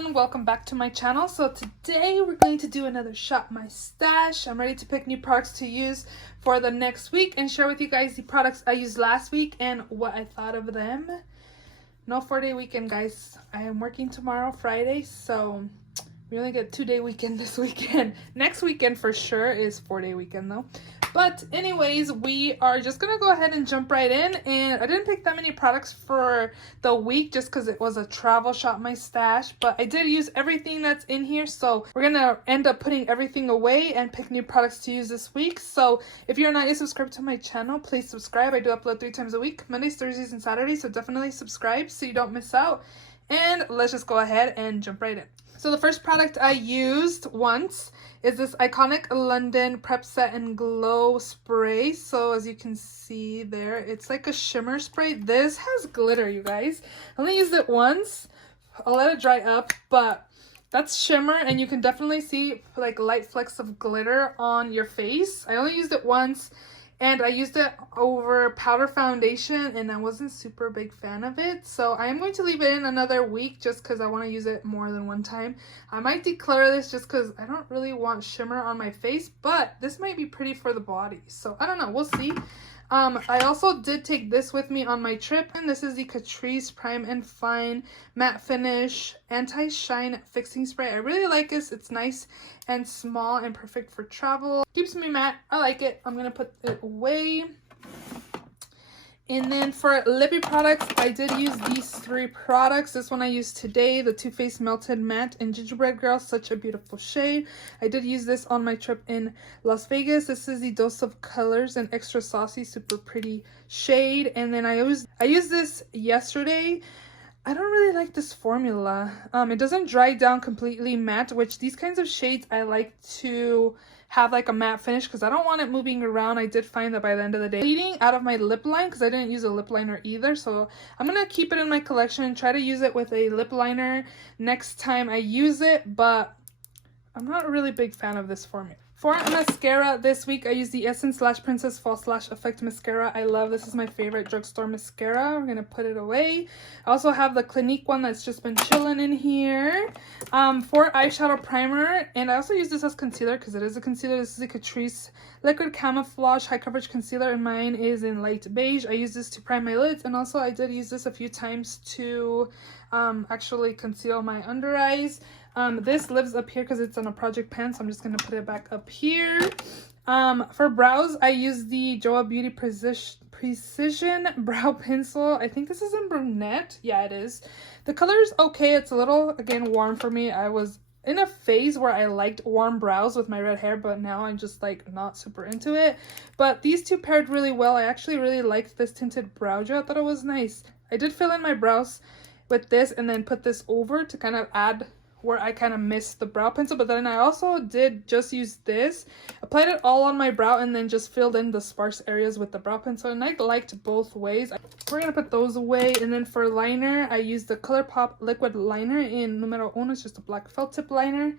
everyone, welcome back to my channel. So today we're going to do another shop my stash. I'm ready to pick new products to use for the next week and share with you guys the products I used last week and what I thought of them. No 4-day weekend, guys. I am working tomorrow, Friday, so we only get 2-day weekend this weekend. Next weekend for sure is 4-day weekend though. But anyways, we are just gonna go ahead and jump right in. And I didn't pick that many products for the week just because it was a travel shop my stash, but I did use everything that's in here, so we're gonna end up putting everything away and pick new products to use this week. So if you're not yet subscribed to my channel, please subscribe. I do upload 3 times a week, Mondays, Thursdays, and Saturdays, so definitely subscribe so you don't miss out. And let's just go ahead and jump right in. So the first product I used once is this iconic London Prep Set and Glow Spray. So as you can see there, it's like a shimmer spray. This has glitter, you guys. I only used it once. I'll let it dry up, but that's shimmer, and you can definitely see like light flecks of glitter on your face. I only used it once, and I used it over powder foundation, and I wasn't super big fan of it. So I am going to leave it in another week just because I want to use it more than one time. I might declare this just because I don't really want shimmer on my face, but this might be pretty for the body. So I don't know. We'll see. I also did take this with me on my trip, and this is the Catrice Prime and Fine Matte Finish Anti-Shine Fixing Spray. I really like this. It's nice and small and perfect for travel. Keeps me matte. I like it. I'm gonna put it away. And then for lippy products, I did use these 3 products. This one I used today, the Too Faced Melted Matte in Gingerbread Girl, such a beautiful shade. I did use this on my trip in Las Vegas. This is the Dose of Colors and Extra Saucy, super pretty shade. And then I used this yesterday. I don't really like this formula. It doesn't dry down completely matte, which these kinds of shades I like to have like a matte finish because I don't want it moving around. I did find that by the end of the day, bleeding out of my lip line because I didn't use a lip liner either. So I'm going to keep it in my collection and try to use it with a lip liner next time I use it, but I'm not a really big fan of this formula. For mascara this week, I used the Essence Lash Princess False Lash Effect Mascara. I love this. Is my favorite drugstore mascara. We're going to put it away. I also have the Clinique one that's just been chilling in here. For eyeshadow primer, and I also use this as concealer because it is a concealer. This is the Catrice Liquid Camouflage High Coverage Concealer, and mine is in light beige. I use this to prime my lids, and also I did use this a few times to actually conceal my under eyes. This lives up here because it's on a project pen, so I'm just going to put it back up here. For brows, I use the Joa Beauty Precision Brow Pencil. I think this is in brunette. Yeah, it is. The color is okay. It's a little, again, warm for me. I was in a phase where I liked warm brows with my red hair, but now I'm just like not super into it. But these two paired really well. I actually really liked this tinted brow gel. I thought it was nice. I did fill in my brows with this and then put this over to kind of add where I kind of missed the brow pencil, but then I also did just use this, applied it all on my brow, and then just filled in the sparse areas with the brow pencil, and I liked both ways. We're gonna put those away. And then for liner, I used the ColourPop liquid liner in numero uno. It's just a black felt tip liner.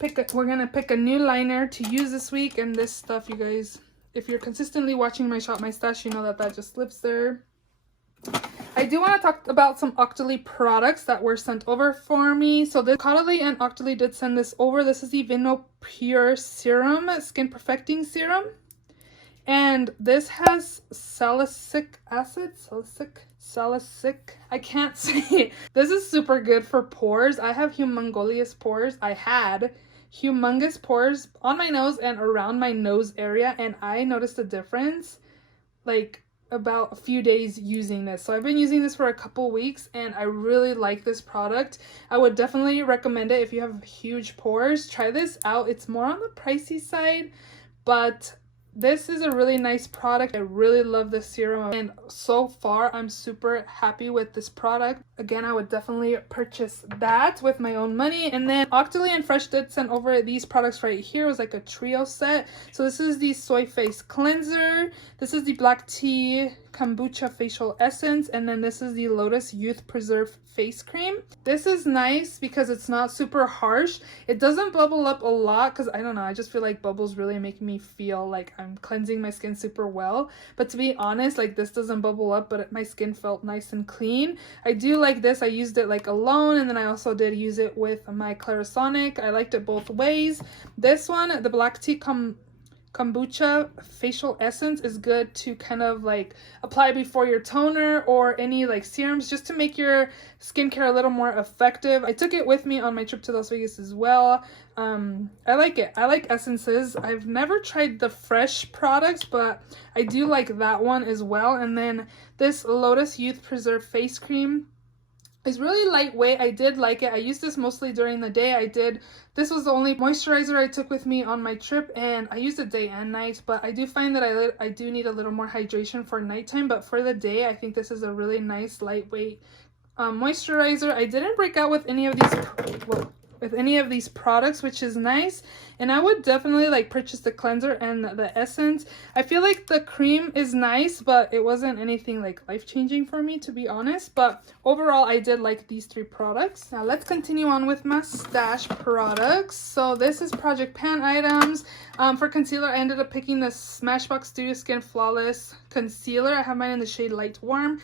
We're gonna pick a new liner to use this week, and this stuff, you guys, if you're consistently watching my shop my stash, you know that just lives there. I do want to talk about some Octoly products that were sent over for me. So the Octoly and Octoly did send this over. This is the Vino Pure Serum Skin Perfecting Serum. And this has salicylic acid. Salicylic. I can't say it. This is super good for pores. I have humongous pores. I had humongous pores on my nose and around my nose area. And I noticed a difference like about a few days using this. So I've been using this for a couple weeks, and I really like this product. I would definitely recommend it if you have huge pores. Try this out. It's more on the pricey side, but this is a really nice product. I really love this serum, and so far I'm super happy with this product. Again, I would definitely purchase that with my own money. And then Octoly and Fresh did send over these products right here. It was like a trio set. So this is the Soy Face Cleanser. This is the Black Tea Kombucha Facial Essence. And then this is the Lotus Youth Preserve Face Cream. This is nice because it's not super harsh. It doesn't bubble up a lot because I don't know. I just feel like bubbles really make me feel like I'm cleansing my skin super well. But to be honest, like this doesn't bubble up, but my skin felt nice and clean. I do like this. I used it like alone, and then I also did use it with my Clarisonic. I liked it both ways. This one, the Black Tea Kombucha facial essence, is good to kind of like apply before your toner or any like serums, just to make your skincare a little more effective. I took it with me on my trip to Las Vegas as well. I like it. I like essences. I've never tried the fresh products, but I do like that one as well. And then this Lotus Youth Preserve face cream is really lightweight. I did like it. I used this mostly during the day. This was the only moisturizer I took with me on my trip, and I used it day and night, but I do find that I do need a little more hydration for nighttime, but for the day, I think this is a really nice lightweight moisturizer. I didn't break out with any of these products, which is nice, and I would definitely like purchase the cleanser and the essence. I feel like the cream is nice, but it wasn't anything like life-changing for me, to be honest. But overall, I did like these 3 products. Now let's continue on with my stash products. So this is Project Pan items. For concealer, I ended up picking the Smashbox Studio Skin Flawless Concealer. I have mine in the shade Light Warm.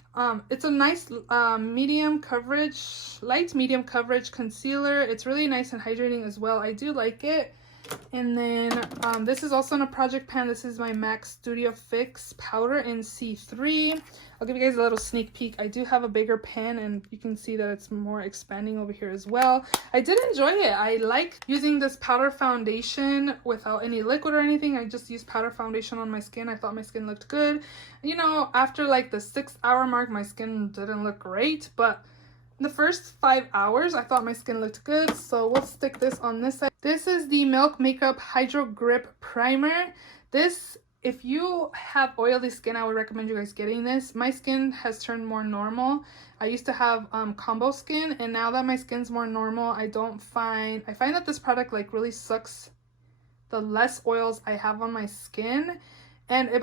It's a nice light medium coverage concealer. It's really nice and hydrating as well. I do like it. And then this is also in a Project Pan. This is my MAC Studio Fix powder in C3. I'll give you guys a little sneak peek. I do have a bigger pan, and you can see that it's more expanding over here as well. I did enjoy it. I like using this powder foundation without any liquid or anything. I just used powder foundation on my skin. I thought my skin looked good. You know, after like the 6-hour mark, my skin didn't look great, but the first 5 hours, I thought my skin looked good, so we'll stick this on this side. This is the Milk Makeup Hydro Grip Primer. This, if you have oily skin, I would recommend you guys getting this. My skin has turned more normal. I used to have combo skin, and now that my skin's more normal, I find that this product like really sucks the less oils I have on my skin. And it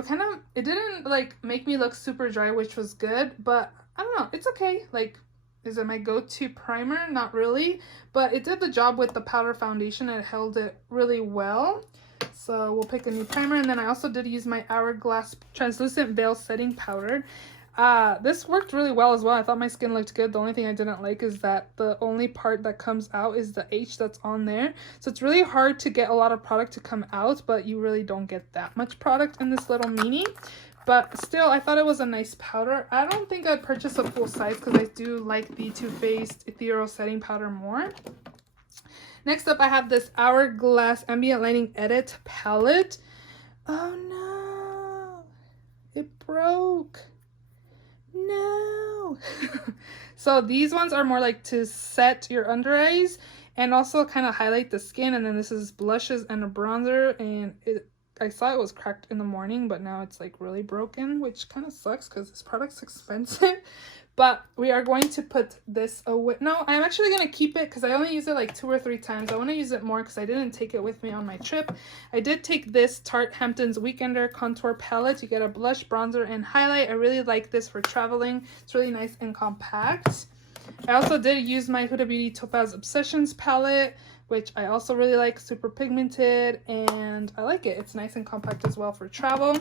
didn't like make me look super dry, which was good, but I don't know, it's okay. Like, is it my go-to primer? Not really, but it did the job with the powder foundation. It held it really well. So we'll pick a new primer. And then I also did use my Hourglass Translucent Veil Setting Powder. This worked really well as well. I thought my skin looked good. The only thing I didn't like is that the only part that comes out is the H that's on there. So it's really hard to get a lot of product to come out, but you really don't get that much product in this little mini. But still, I thought it was a nice powder. I don't think I'd purchase a full size because I do like the Too Faced Ethereal Setting Powder more. Next up, I have this Hourglass Ambient Lighting Edit Palette. Oh no, it broke. No. So these ones are more like to set your under eyes and also kind of highlight the skin. And then this is blushes and a bronzer, and I saw it was cracked in the morning, but now it's like really broken, which kind of sucks because this product's expensive. But we are going to put this away. No, I'm actually going to keep it because I only use it like 2 or 3 times. I want to use it more because I didn't take it with me on my trip. I did take this Tarte Hamptons Weekender Contour Palette. You get a blush, bronzer, and highlight. I really like this for traveling. It's really nice and compact. I also did use my Huda Beauty Topaz Obsessions palette, which I also really like, super pigmented, and I like it. It's nice and compact as well for travel.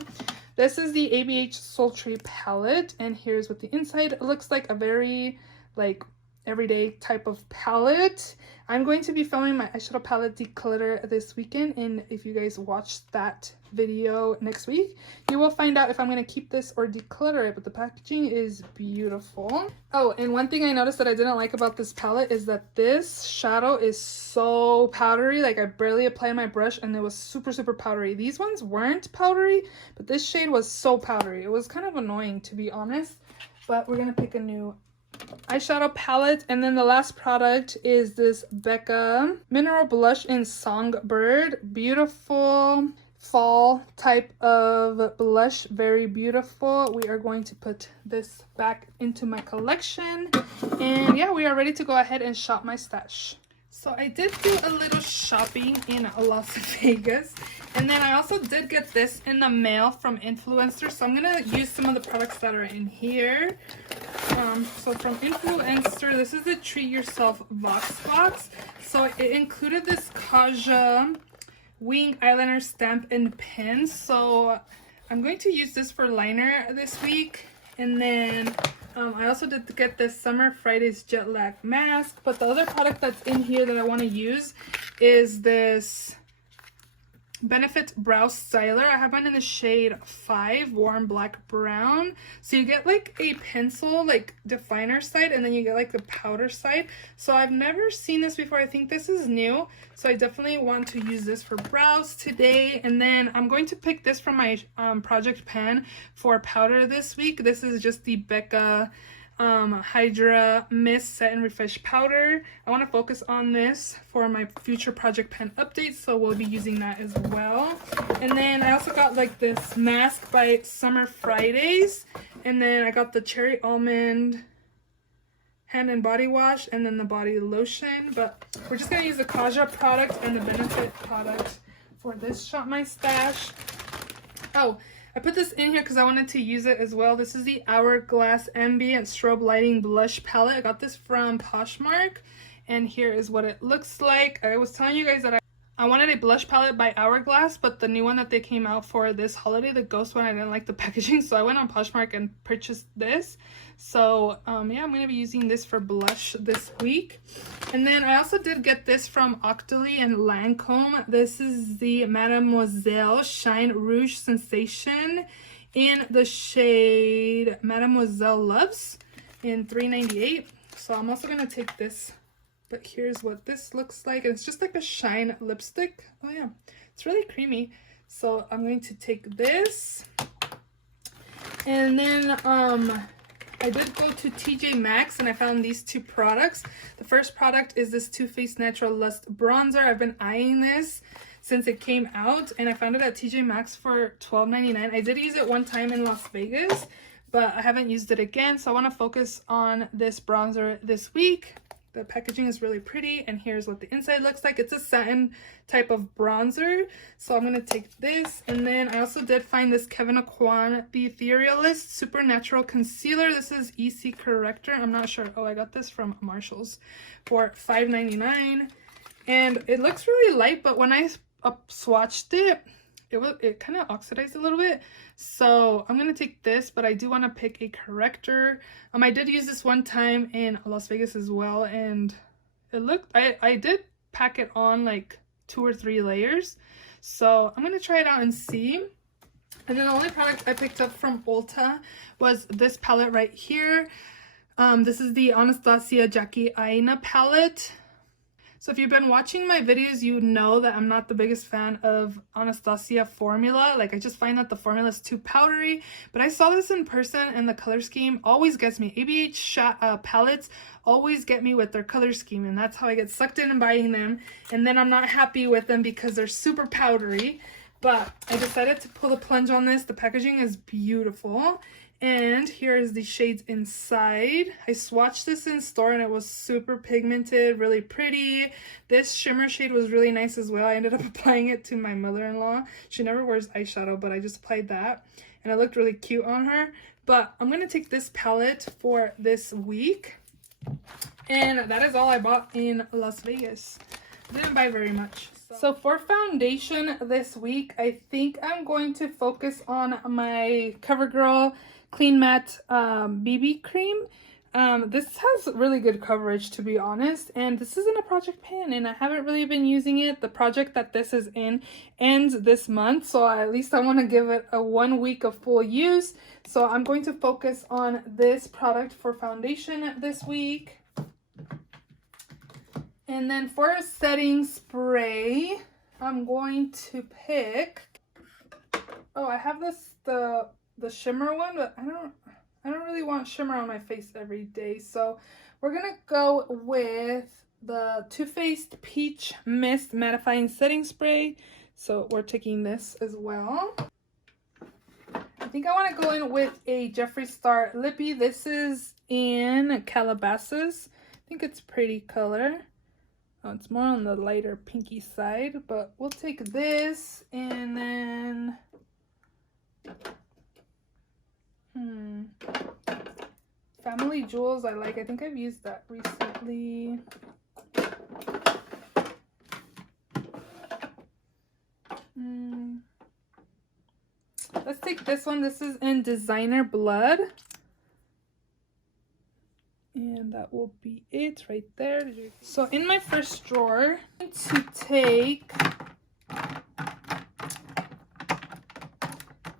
This is the ABH Sultry palette, and here's what the inside looks like. A very like everyday type of palette. I'm going to be filming my eyeshadow palette declutter this weekend, and if you guys watch that video next week, you will find out if I'm going to keep this or declutter it, but the packaging is beautiful. Oh, and one thing I noticed that I didn't like about this palette is that this shadow is so powdery. Like, I barely applied my brush and it was super powdery. These ones weren't powdery, but this shade was so powdery. It was kind of annoying, to be honest, but we're going to pick a new eyeshadow palette. And then the last product is this Becca Mineral Blush in Songbird. Beautiful fall type of blush, very beautiful. We are going to put this back into my collection, and yeah, we are ready to go ahead and shop my stash. So I did do a little shopping in Las Vegas, and then I also did get this in the mail from Influenster, so I'm gonna use some of the products that are in here. So from Influencer, this is the Treat Yourself Vox Box. So it included this Kaja wing eyeliner stamp and pen, so I'm going to use this for liner this week. And then I also did get this Summer Fridays Jet Lag Mask, but the other product that's in here that I want to use is this Benefit Brow Styler. I have mine in the shade 5, Warm Black Brown. So you get like a pencil like definer side, and then you get like the powder side. So I've never seen this before. I think this is new. So I definitely want to use this for brows today. And then I'm going to pick this from my project pan for powder this week. This is just the Becca Hydra Mist Set and Refresh Powder. I want to focus on this for my future project pen updates, so we'll be using that as well. And then I also got like this mask by Summer Fridays, and then I got the Cherry Almond hand and body wash, and then the body lotion. But we're just gonna use the Kaja product and the Benefit product for this Shop My Stash. Oh, I put this in here because I wanted to use it as well. This is the Hourglass Ambient Strobe Lighting Blush Palette. I got this from Poshmark, and here is what it looks like. I was telling you guys that I wanted a blush palette by Hourglass, but the new one that they came out for this holiday, the Ghost one, I didn't like the packaging, so I went on Poshmark and purchased this. So yeah, I'm going to be using this for blush this week. And then I also did get this from Octoly and Lancome. This is the Mademoiselle Shine Rouge Sensation in the shade Mademoiselle Loves in $3.98. So I'm also going to take this. But here's what this looks like. It's just like a shine lipstick. Oh yeah, it's really creamy. So I'm going to take this. And then I did go to TJ Maxx and I found these two products. The first product is this Too Faced Natural Lust Bronzer. I've been eyeing this since it came out, and I found it at TJ Maxx for $12.99. I did use it one time in Las Vegas, but I haven't used it again. So I want to focus on this bronzer this week. The packaging is really pretty, and here's what the inside looks like. It's a satin type of bronzer, so I'm going to take this. And then I also did find this Kevyn Aucoin The Etherealist Supernatural Concealer. This is EC Corrector. I'm not sure. Oh, I got this from Marshall's for $5.99, and it looks really light, but when I swatched it, it kind of oxidized a little bit. So I'm gonna take this, but I do want to pick a corrector. I did use this one time in Las Vegas as well, and it looked, I did pack it on like 2 or 3 layers. So I'm gonna try it out and see. And then the only product I picked up from Ulta was this palette right here. This is the Anastasia Jackie Aina palette. So if you've been watching my videos, you know that I'm not the biggest fan of Anastasia formula. Like, I just find that the formula is too powdery. But I saw this in person, and the color scheme always gets me. eBates palettes always get me with their color scheme, and that's how I get sucked in and buying them. And then I'm not happy with them because they're super powdery. But I decided to pull the plunge on this. The packaging is beautiful. And here is the shades inside. I swatched this in store and it was super pigmented, really pretty. This shimmer shade was really nice as well. I ended up applying it to my mother-in-law. She never wears eyeshadow, but I just applied that and it looked really cute on her. But I'm going to take this palette for this week. And that is all I bought in Las Vegas. Didn't buy very much. So for foundation this week, I think I'm going to focus on my CoverGirl Clean Matte BB cream. This has really good coverage, to be honest, and this is in a project pan and I haven't really been using it. The project that this is in ends this month, so at least I want to give it a 1 week of full use. So I'm going to focus on this product for foundation this week. And then for a setting spray, I'm going to pick, oh, I have this the shimmer one, but I don't really want shimmer on my face every day. So we're gonna go with the Too Faced Peach Mist Mattifying Setting Spray. So we're taking this as well. I think I want to go in with a Jeffree Star Lippy. This is in Calabasas. I think it's a pretty color. Oh, it's more on the lighter pinky side, but we'll take this. And then Family Jewels I like. I think I've used that recently. Let's take this one. This is in Designer Blood. that will be it right there. So in my first drawer, I'm going to take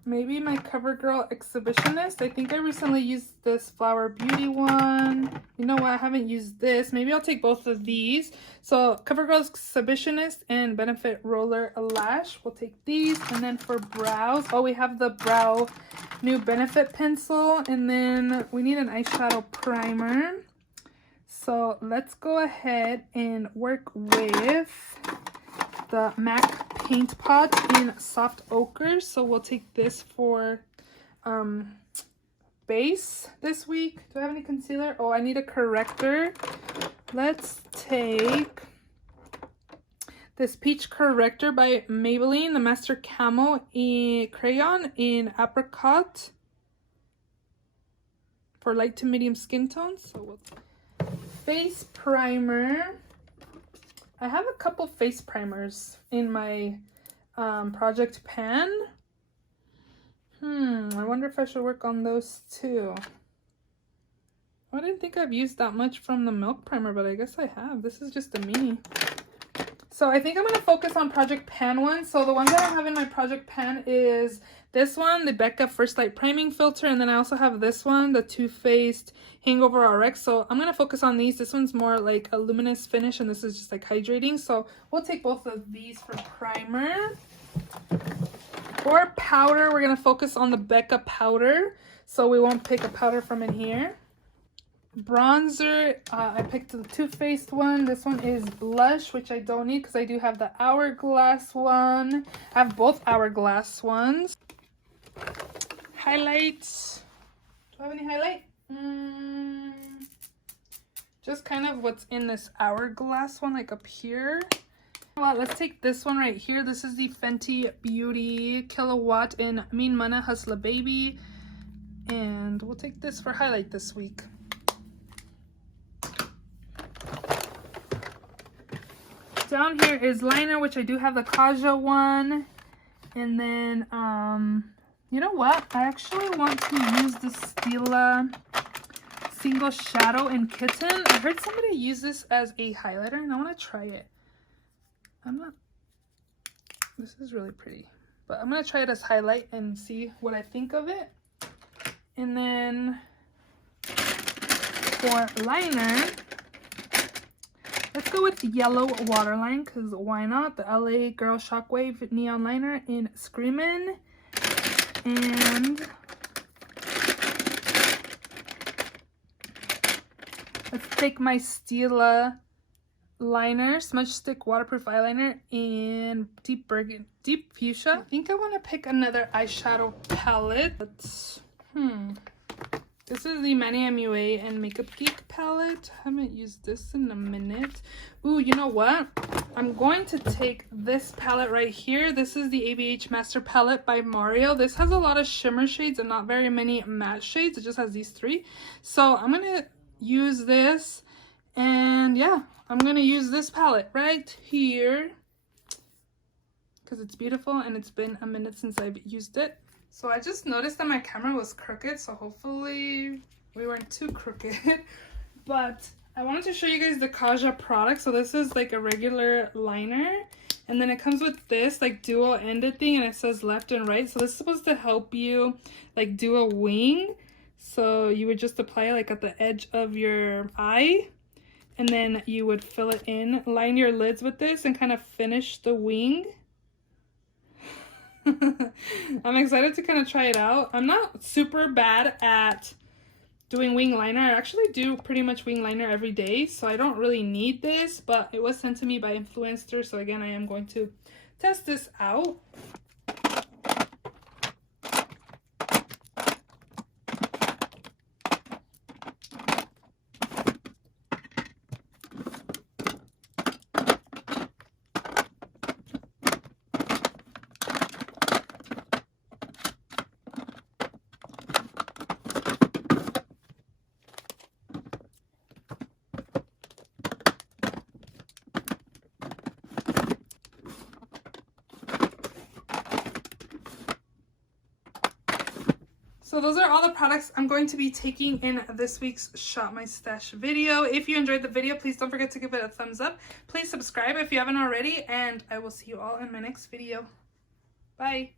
maybe my CoverGirl Exhibitionist. I think I recently used this Flower Beauty one. You know what? I haven't used this. Maybe I'll take both of these. So CoverGirl Exhibitionist and Benefit Roller Lash. We'll take these. And then for brows, oh, we have the brow new Benefit pencil. And then we need an eyeshadow primer. So let's go ahead and work with the MAC Paint Pot in Soft Ochre. So we'll take this for base this week. Do I have any concealer? Oh, I need a corrector. Let's take this Peach Corrector by Maybelline, the Master Camo crayon in Apricot for light to medium skin tones. So we'll face primer. I have a couple face primers in my project pan. I wonder if I should work on those too. I didn't think I've used that much from the Milk Primer, but I guess I have. This is just a mini. So I think I'm going to focus on project pan ones. So the ones that I have in my project pan is this one, the Becca First Light Priming Filter, and then I also have this one, the Too Faced Hangover RX. So I'm going to focus on these. This one's more like a luminous finish, and this is just like hydrating. So we'll take both of these for primer. For powder, we're going to focus on the Becca powder. So we won't pick a powder from in here. Bronzer, I picked the Too Faced one. This one is blush, which I don't need because I do have the Hourglass one. I have both Hourglass ones. Highlights. Do I have any highlight? Just kind of what's in this Hourglass one, like up here. Well, let's take this one right here. This is the Fenty Beauty Kilowatt in Mean Mana Hustla Baby. And we'll take this for highlight this week. Down here is liner, which I do have the Kaja one. And then, you know what? I actually want to use the Stila Single Shadow in Kitten. I heard somebody use this as a highlighter, and I want to try it. This is really pretty. But I'm going to try it as highlight and see what I think of it. And then, for liner, let's go with the yellow waterline, because why not? The LA Girl Shockwave Neon Liner in Screamin'. And let's take my Stila liner, Smudge Stick Waterproof Eyeliner in Deep Burgundy, Deep Fuchsia. I think I want to pick another eyeshadow palette. This is the Manny MUA and Makeup Geek palette. I haven't used this in a minute. Ooh, you know what? I'm going to take this palette right here. This is the ABH Master Palette by Mario. This has a lot of shimmer shades and not very many matte shades. It just has these three. So I'm going to use this. And yeah, I'm going to use this palette right here, because it's beautiful and it's been a minute since I've used it. So I just noticed that my camera was crooked, so hopefully we weren't too crooked. But I wanted to show you guys the Kaja product. So this is like a regular liner, and then it comes with this like dual ended thing, and it says left and right. So this is supposed to help you like do a wing. So you would just apply it like at the edge of your eye, and then you would fill it in, line your lids with this, and kind of finish the wing. I'm excited to kind of try it out. I'm not super bad at doing wing liner. I actually do pretty much wing liner every day, so I don't really need this, but it was sent to me by Influenster, so again, I am going to test this out. So those are all the products I'm going to be taking in this week's Shop My Stash video. If you enjoyed the video, please don't forget to give it a thumbs up. Please subscribe if you haven't already, and I will see you all in my next video. Bye.